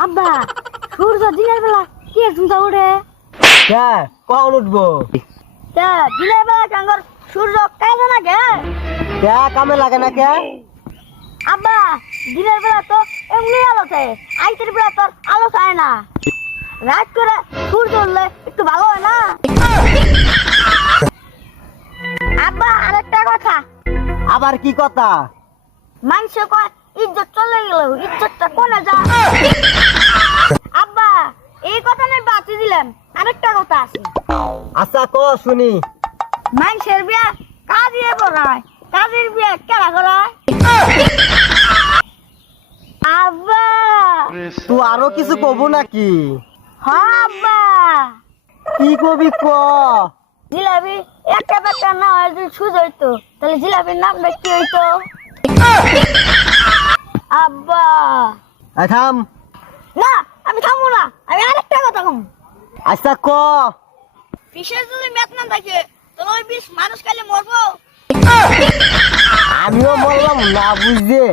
আব্বা সূর্য দিনের বেলা কি শুনতে ওঠে? কে কখন উঠবো? তা দিনের বেলা কাঙ্গর সূর্য কাজে না গে? কে কামে লাগে না কে? আব্বা দিনের বেলা তো এমনি আলো চায়, আইতের বেলা তোর আলো চায় না। রাত করে সূর্য উঠলে একটু ভালো হয় না? আব্বা আরেকটা কথা, আবার কি কথা? মানুষ কয় ইজ্জত চলে গেল, ইজ্জতটা কোনে যা? আব্বা এই কথা নয় বাতি দিলাম, আরেকটা কথা আছে। আচ্ছা ক শুনি। মানুষের বিয়া কাজিয়ে পড়ায়, কাজের বিয়া কেনা করায়? আব্বা তুই আরো কিছু কব নাকি? হ্যাঁ আব্বা, কি কবি ক? জিলাপি একটা একটা না হয় যদি সুজ হইতো তাহলে জিলাপির নামটা কি হইতো? আব্বা থাম। না আমি থামবো না, আমি আরেকটা কথা কম। আচ্ছা ক। বিশেষ যদি মেত না থাকে তাহলে ওই বিষ মানুষ খাইলে মরবো। আমিও বললাম না বুঝছে।